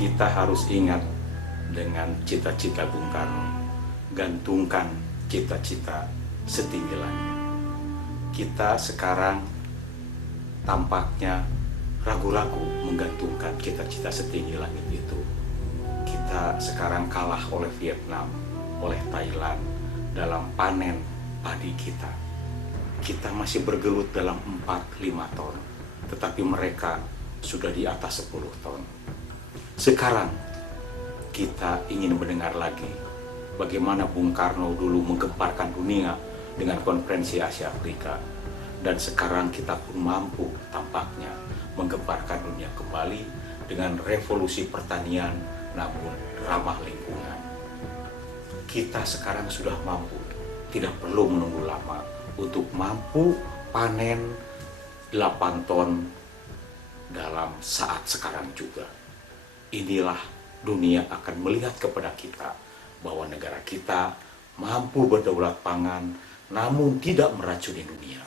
kita harus ingat dengan cita-cita Bung Karno, gantungkan cita-cita setinggi langit. Kita sekarang tampaknya ragu-ragu menggantungkan cita-cita setinggi langit itu. Kita sekarang kalah oleh Vietnam, oleh Thailand dalam panen padi kita. Kita masih bergelut dalam 4-5 ton, tetapi mereka sudah di atas 10 ton. Sekarang kita ingin mendengar lagi bagaimana Bung Karno dulu menggemparkan dunia dengan konferensi Asia Afrika. Dan sekarang kita pun mampu tampaknya menggemparkan dunia kembali dengan revolusi pertanian namun ramah lingkungan. Kita sekarang sudah mampu, tidak perlu menunggu lama untuk mampu panen 8 ton dalam saat sekarang juga. Inilah dunia akan melihat kepada kita bahwa negara kita mampu berdaulat pangan namun tidak meracuni dunia.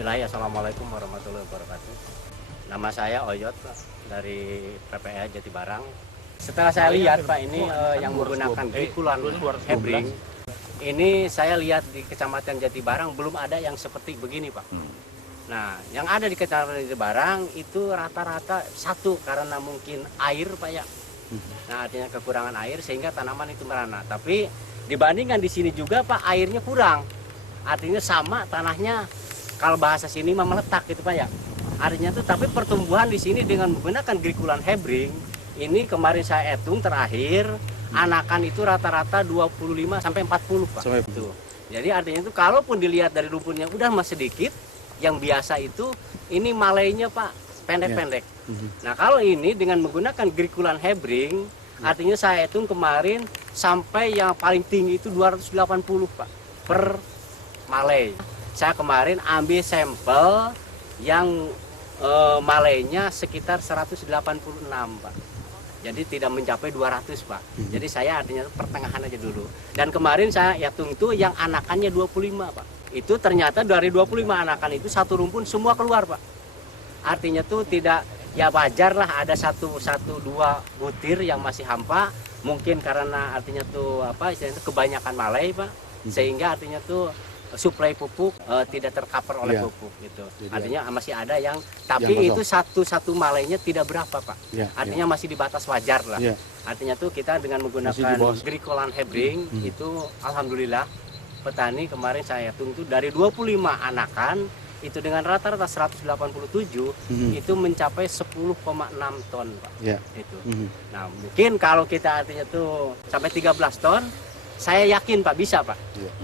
Bismillahirrahmanirrahim. Assalamualaikum warahmatullahi wabarakatuh. Nama saya Oyot Pak, dari PPA Jatibarang. Setelah saya lihat Pak ini yang menggunakan grikulan hebring, ini saya lihat di Kecamatan Jatibarang belum ada yang seperti begini Pak. Nah, yang ada di Kecamatan Jatibarang itu rata-rata satu karena mungkin air Pak ya. Nah, artinya kekurangan air sehingga tanaman itu merana. Tapi dibandingkan di sini juga Pak airnya kurang. Artinya sama tanahnya. Kalau bahasa sini mah meletak gitu Pak ya. Artinya tuh tapi pertumbuhan di sini dengan menggunakan grikulan hebring ini kemarin saya hitung terakhir anakan itu rata-rata 25 sampai 40 Pak. Itu. Jadi artinya itu kalaupun dilihat dari rumputnya udah masih sedikit, yang biasa itu ini malainya Pak pendek-pendek. Nah, kalau ini dengan menggunakan grikulan hebring artinya saya hitung kemarin sampai yang paling tinggi itu 280 Pak per malai. Saya kemarin ambil sampel yang malainya sekitar 186 Pak. Jadi tidak mencapai 200 Pak. Jadi saya artinya pertengahan aja dulu. Dan kemarin saya hitung itu yang anakannya 25 Pak. Itu ternyata dari 25 anakan itu satu rumpun semua keluar Pak. Artinya tuh tidak, ya wajar lah ada satu dua butir yang masih hampa. Mungkin karena artinya tuh apa istilahnya kebanyakan malai Pak. Sehingga artinya tuh suplai pupuk tidak tercover oleh pupuk gitu. Artinya masih ada yang tapi itu satu malainya tidak berapa Pak. Artinya masih di batas wajar lah. Artinya tuh kita dengan menggunakan grikulan hebring itu alhamdulillah petani kemarin saya hitung itu dari 25 anakan itu dengan rata-rata 187 itu mencapai 10,6 ton Pak. Itu. Nah, mungkin kalau kita artinya tuh sampai 13 ton saya yakin Pak bisa Pak.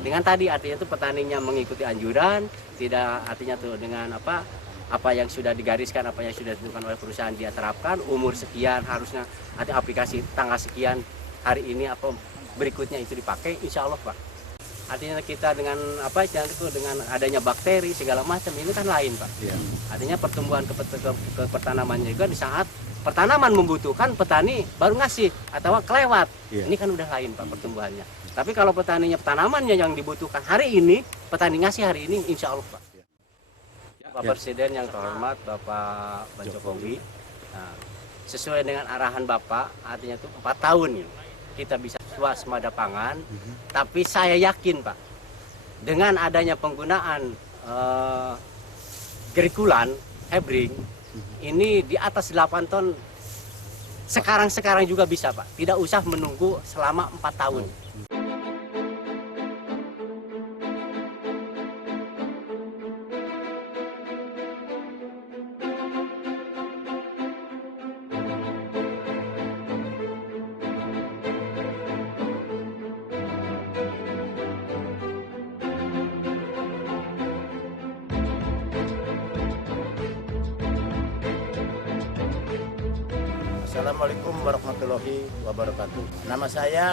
Dengan tadi artinya itu petaninya mengikuti anjuran, tidak artinya tuh dengan apa yang sudah digariskan, apa yang sudah ditentukan oleh perusahaan dia terapkan, umur sekian harusnya ada aplikasi tanggal sekian hari ini apa berikutnya itu dipakai, insya Allah Pak. Artinya kita dengan apa itu dengan adanya bakteri segala macam ini kan lain Pak. Artinya pertumbuhan ke pertanamannya juga di saat pertanaman membutuhkan petani baru ngasih atau kelewat. Ini kan udah lain Pak pertumbuhannya. Tapi kalau petaninya tanamannya yang dibutuhkan hari ini, petani ngasih hari ini, insya Allah Pak. Bapak Presiden yang terhormat, Bapak Jokowi, nah, sesuai dengan arahan Bapak, artinya itu 4 tahun kita bisa swasembada pangan. Tapi saya yakin Pak, dengan adanya penggunaan grikulan hebring, ini di atas 8 ton sekarang juga bisa Pak. Tidak usah menunggu selama 4 tahun. Assalamualaikum warahmatullahi wabarakatuh. Nama saya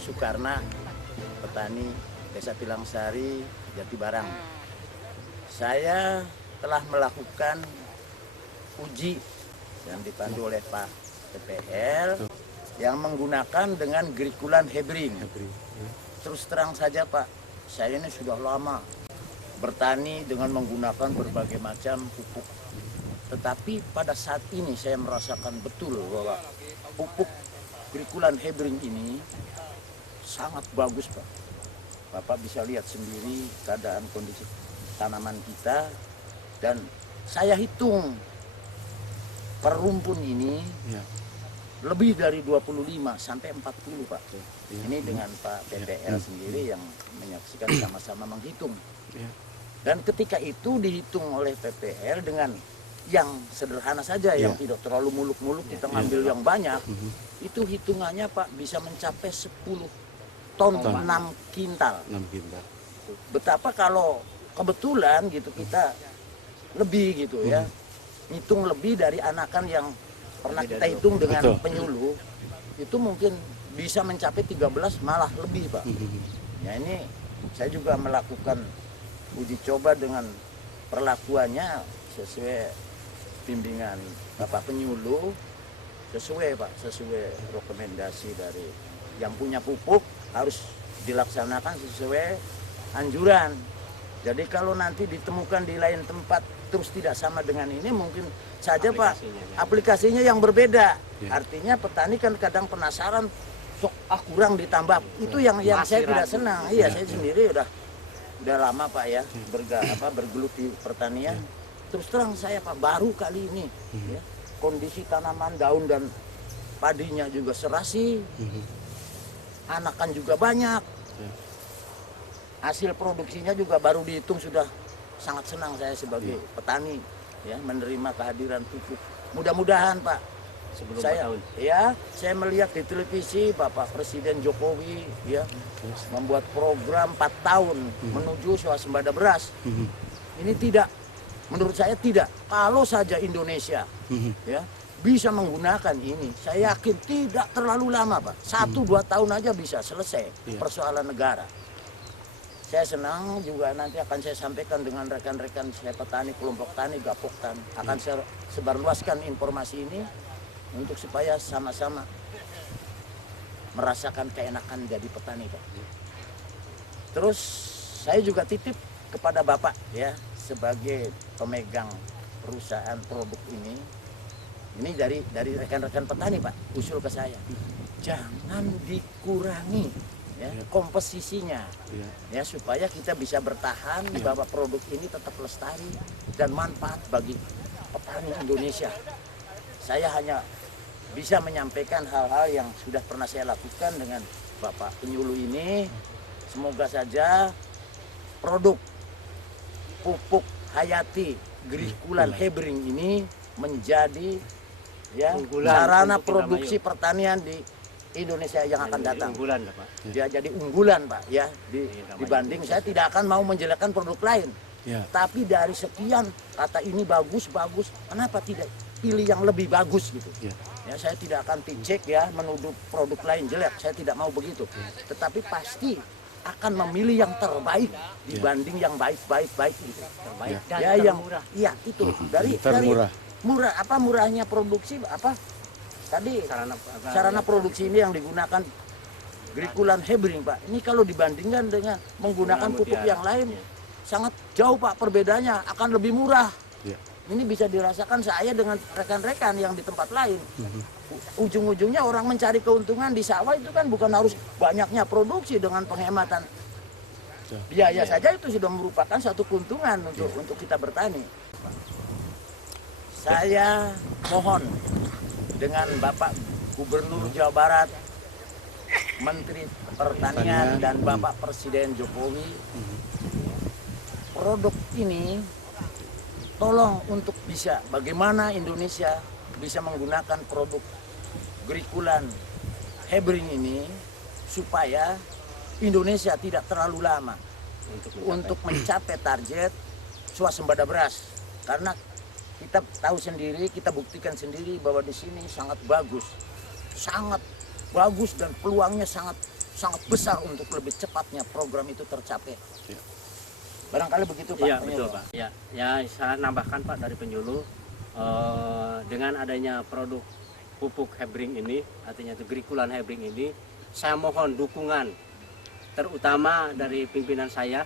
Sukarna petani Desa Pilangsari, Jatibarang. Saya telah melakukan uji yang dipandu oleh Pak PPL yang menggunakan dengan grikulan hebring. Terus terang saja Pak, saya ini sudah lama bertani dengan menggunakan berbagai macam pupuk. Tetapi pada saat ini saya merasakan betul bahwa pupuk grikulan hebring ini sangat bagus Pak. Bapak bisa lihat sendiri keadaan kondisi tanaman kita, dan saya hitung per rumpun ini lebih dari 25 sampai 40 Pak. Ini dengan Pak PPL sendiri yang menyaksikan sama-sama menghitung. Dan ketika itu dihitung oleh PPL dengan yang sederhana saja, yang tidak terlalu muluk-muluk, kita ngambil yang banyak, itu hitungannya Pak bisa mencapai 10 ton, 6 kintal. Betapa kalau kebetulan gitu kita lebih gitu ya, hitung lebih dari anakan yang pernah kita hitung dengan penyuluh, itu mungkin bisa mencapai 13 malah lebih Pak. Ya ini saya juga melakukan uji coba dengan perlakuannya sesuai bimbingan Bapak penyuluh, sesuai Pak, sesuai rekomendasi dari yang punya pupuk harus dilaksanakan sesuai anjuran. Jadi kalau nanti ditemukan di lain tempat terus tidak sama dengan ini, mungkin saja Pak aplikasinya yang berbeda. Artinya petani kan kadang penasaran, sok kurang ditambah. Itu yang saya tidak senang. Iya, saya sendiri udah lama Pak ya bergelut di pertanian. Terus terang saya Pak baru kali ini ya, kondisi tanaman daun dan padinya juga serasi, anakan juga banyak, hasil produksinya juga baru dihitung sudah sangat senang saya sebagai petani ya menerima kehadiran pupuk. Mudah-mudahan Pak sebelum saya melihat di televisi Bapak Presiden Jokowi ya membuat program 4 tahun menuju swasembada beras. Ini tidak, menurut saya tidak. Kalau saja Indonesia ya bisa menggunakan ini, saya yakin tidak terlalu lama Pak. 1-2 tahun aja bisa selesai persoalan negara. Saya senang juga nanti akan saya sampaikan dengan rekan-rekan saya petani, kelompok tani, Gapoktan. Akan saya sebarluaskan informasi ini untuk supaya sama-sama merasakan keenakan jadi petani Pak. Terus saya juga titip kepada Bapak ya sebagai pemegang perusahaan produk ini dari rekan-rekan petani Pak, usul ke saya, jangan dikurangi ya, komposisinya ya supaya kita bisa bertahan bahwa produk ini tetap lestari dan manfaat bagi petani Indonesia. Saya hanya bisa menyampaikan hal-hal yang sudah pernah saya lakukan dengan Bapak penyuluh ini. Semoga saja produk pupuk Hayati grikulan hebring ini menjadi ya sarana produksi pertanian di Indonesia yang akan datang. Ya jadi unggulan Pak ya dibanding saya tidak akan mau menjelekkan produk lain. Tapi dari sekian kata ini bagus, kenapa tidak pilih yang lebih bagus gitu? Ya saya tidak akan cek ya menuduh produk lain jelek, saya tidak mau begitu. Tetapi pasti akan memilih yang terbaik dibanding yang baik gitu. Terbaik dan yang murah. Iya itu dari murah murahnya produksi tadi sarana produksi ini yang digunakan grikulan hebring Pak. Ini kalau dibandingkan dengan menggunakan pupuk yang lain sangat jauh Pak perbedaannya, akan lebih murah. Ini bisa dirasakan saya dengan rekan-rekan yang di tempat lain. Ujung-ujungnya orang mencari keuntungan di sawah itu kan bukan harus banyaknya produksi, dengan penghematan biaya saja itu sudah merupakan satu keuntungan untuk kita bertani. Saya mohon dengan Bapak Gubernur Jawa Barat, Menteri Pertanian dan Bapak Presiden Jokowi, produk ini tolong untuk bisa bagaimana Indonesia bisa menggunakan produk grikulan hebring ini supaya Indonesia tidak terlalu lama untuk mencapai target swasembada beras. Karena kita tahu sendiri, kita buktikan sendiri bahwa di sini sangat bagus dan peluangnya sangat sangat besar untuk lebih cepatnya program itu tercapai. Barangkali begitu Pak. Iya betul Pak. Ya saya nambahkan Pak dari penyuluh, dengan adanya produk pupuk Hebring ini, artinya itu Grikulan Hebring ini, saya mohon dukungan terutama dari pimpinan saya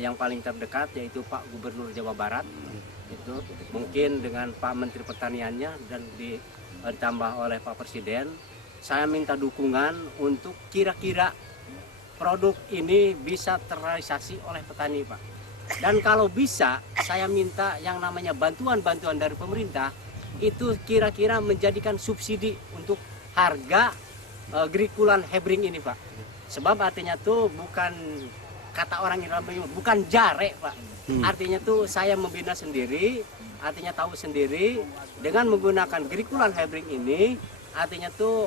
yang paling terdekat, yaitu Pak Gubernur Jawa Barat. Itu mungkin dengan Pak Menteri Pertaniannya dan ditambah oleh Pak Presiden. Saya minta dukungan untuk kira-kira produk ini bisa terrealisasi oleh petani Pak. Dan kalau bisa, saya minta yang namanya bantuan-bantuan dari pemerintah itu kira-kira menjadikan subsidi untuk harga Grikulan Hebring ini Pak. Sebab artinya tuh bukan, kata orang Indonesia, bukan jare Pak. Artinya tuh saya membina sendiri, artinya tahu sendiri dengan menggunakan Grikulan Hebring ini, artinya tuh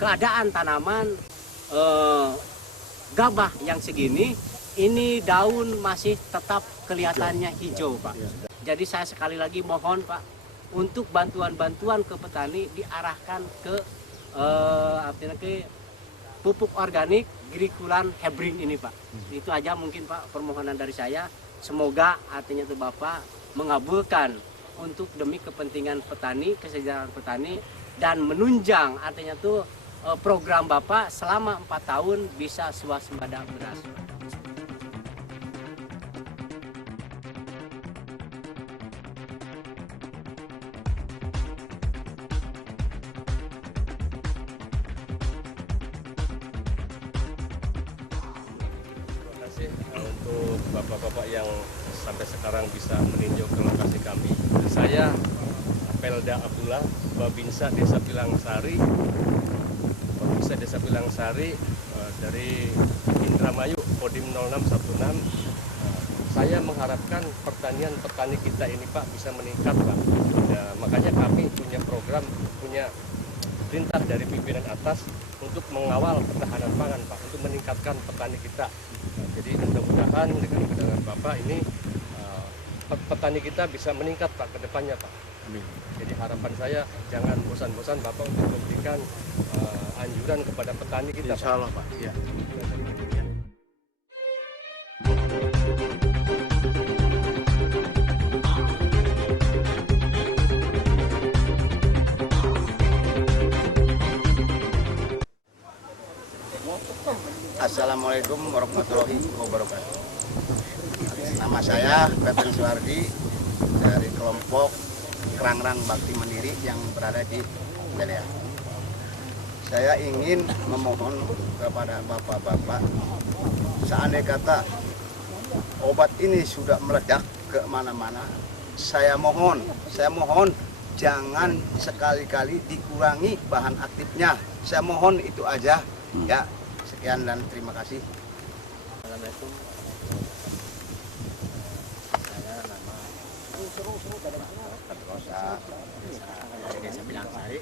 keadaan tanaman gabah yang segini, ini daun masih tetap kelihatannya hijau Pak. Jadi saya sekali lagi mohon Pak, untuk bantuan-bantuan ke petani diarahkan ke artinya ke pupuk organik Grikulan Hebring ini Pak. Itu aja mungkin Pak permohonan dari saya. Semoga artinya itu Bapak mengabulkan untuk demi kepentingan petani, kesejahteraan petani, dan menunjang artinya itu program Bapak selama 4 tahun bisa swasembada beras. Terima kasih untuk bapak-bapak yang sampai sekarang bisa meninjau ke lokasi kami. Saya Pelda Abdullah, Babinsa Desa Pilangsari, Desa Pilangsari dari Indramayu, Kodim 0616. Saya mengharapkan pertanian petani kita ini Pak bisa meningkat Pak. Ya, makanya kami punya program, punya perintah dari pimpinan atas untuk mengawal ketahanan pangan Pak, untuk meningkatkan petani kita. Jadi mudah-mudahan dengan kedatangan Bapak ini petani kita bisa meningkat Pak ke depannya Pak. Amin. Jadi harapan saya jangan bosan-bosan Bapak untuk memberikan anjuran kepada petani kita. Insya Allah Pak. Ya. Assalamualaikum warahmatullahi wabarakatuh. Nama saya Pepen Suwardi dari kelompok Kerangrang Bakti Mandiri yang berada di Belea. Saya ingin memohon kepada bapak-bapak, seandainya kata obat ini sudah meledak ke mana-mana, saya mohon jangan sekali-kali dikurangi bahan aktifnya. Saya mohon itu aja ya. Sekian dan terima kasih. Assalamualaikum. Saya nama Petrosa dari Desa Pilangsari.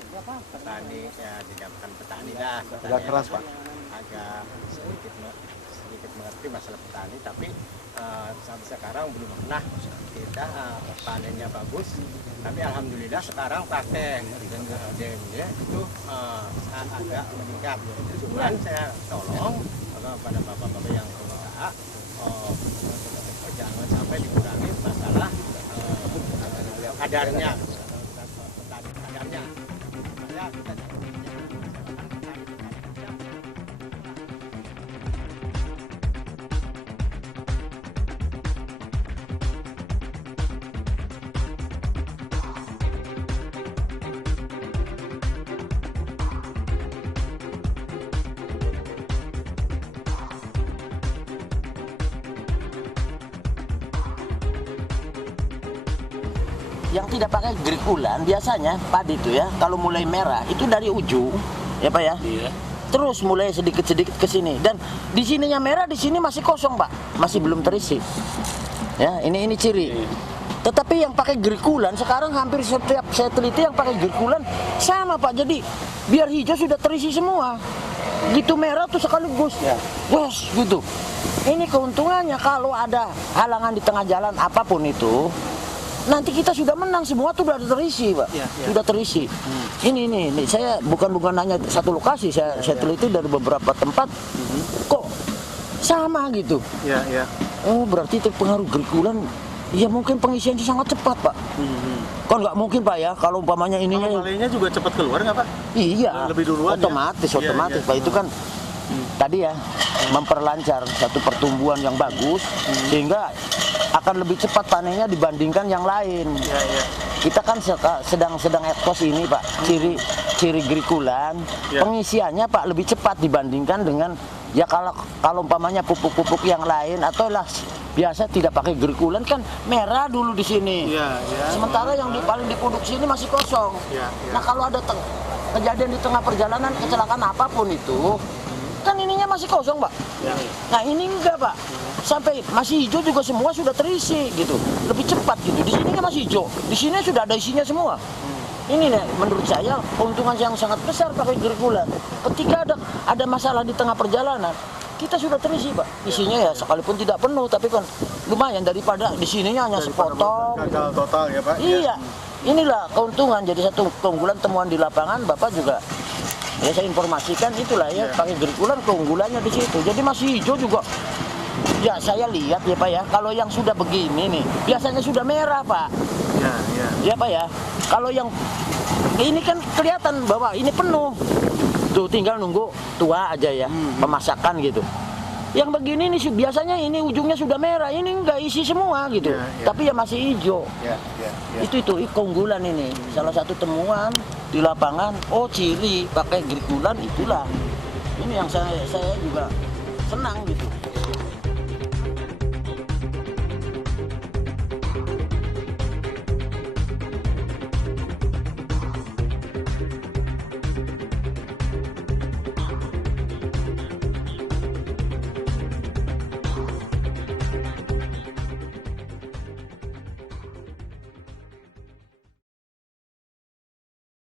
Petani ya dinamakan petani dah. Agak keras Pak. Agak sedikit mengerti masalah petani, tapi sampai sekarang belum pernah kita panennya bagus. Tapi alhamdulillah sekarang praktek dan ya itu agak meningkat. Cuman saya tolong pada bapak-bapak yang pengusaha jangan sampai dikurangi masalah kadarnya, petani kadarnya. Supaya kita yang tidak pakai Grikulan biasanya padi itu ya, kalau mulai merah itu dari ujung ya Pak ya. Iya. Terus mulai sedikit-sedikit ke sini, dan di sininya merah, di sini masih kosong Pak, masih belum terisi. Ya, ini ciri. Iya. Tetapi yang pakai Grikulan sekarang hampir setiap saya teliti yang pakai Grikulan sama Pak. Jadi biar hijau sudah terisi semua. Gitu merah tuh sekaligus. Ya. Bos gitu. Ini keuntungannya kalau ada halangan di tengah jalan apapun itu, nanti kita sudah menang, semua tuh udah terisi, Pak. Sudah terisi. Ini saya bukan hanya satu lokasi, saya teliti dari beberapa tempat. Kok sama gitu? Oh, berarti itu pengaruh grikulan. Ya mungkin pengisiannya sangat cepat, Pak. Kan nggak mungkin, Pak, ya, kalau umpamanya ininya. Malainya juga cepat keluar nggak, Pak? Iya. Lebih duluan. Otomatis, Pak. Itu kan tadi ya memperlancar satu pertumbuhan yang bagus sehingga akan lebih cepat panennya dibandingkan yang lain. Kita kan sedang ekspos ini, Pak. Ciri grikulan pengisiannya, Pak, lebih cepat dibandingkan dengan ya kalau umpamanya pupuk-pupuk yang lain atau lah biasa tidak pakai grikulan kan merah dulu di sini. Sementara yang paling diproduksi ini masih kosong. Nah, kalau ada kejadian di tengah perjalanan kecelakaan apapun itu kan ininya masih kosong, Pak. Nah, ini enggak, Pak. Sampai masih hijau juga semua sudah terisi gitu. Lebih cepat gitu. Di sini kan masih hijau. Di sini sudah ada isinya semua. Ini nih menurut saya keuntungan yang sangat besar pakai grikulan. Ketika ada masalah di tengah perjalanan, kita sudah terisi, Pak. Isinya ya sekalipun tidak penuh tapi kan lumayan daripada di sininya hanya sepotong. Gagal total ya, Pak. Iya. Inilah keuntungan, jadi satu keunggulan temuan di lapangan. Bapak juga ya saya informasikan itulah ya, pakai grikulan keunggulannya di situ. Jadi masih hijau juga. Ya saya lihat ya, Pak, ya. Kalau yang sudah begini nih, biasanya sudah merah, Pak. Ya, Pak, ya. Kalau yang ini kan kelihatan bahwa ini penuh. Tuh tinggal nunggu tua aja ya, pemasakan gitu. Yang begini nih biasanya ini ujungnya sudah merah, ini enggak isi semua gitu. Tapi ya masih hijau. Itu keunggulan ini. Salah satu temuan di lapangan. Oh, ciri pakai grikulan itulah. Ini yang saya juga senang gitu.